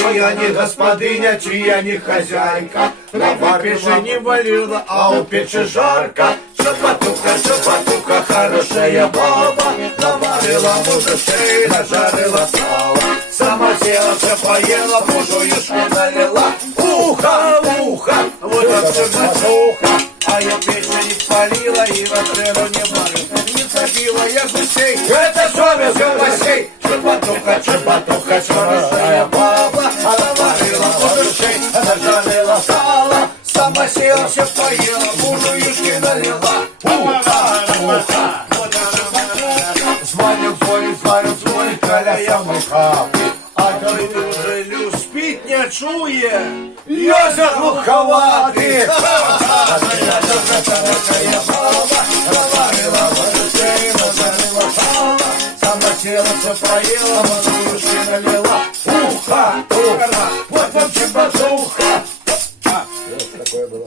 чья не господыня, чья не хозяйка. На варпише не варила, а у печи жарко. Шапатуха, хорошая баба, наварила мужичей, нажарила сало. Сама села, все поела, мужу юшку налила. Ухо, вот он шапатуха. А я печень не спалила и ватреру не варила. Не забила я гусей, это совесть гусей. Шапатуха, хорошая баба, наварила мужичей, нажарила сало. Сама села, все поела, мужу юшки налила. Ухо, звоню, Коля самый хапый. А той дуже люд спить не чує, я заглуховатий. Сама села, все поела, мужу юшки налила. Ухо, вот он Шапатуха.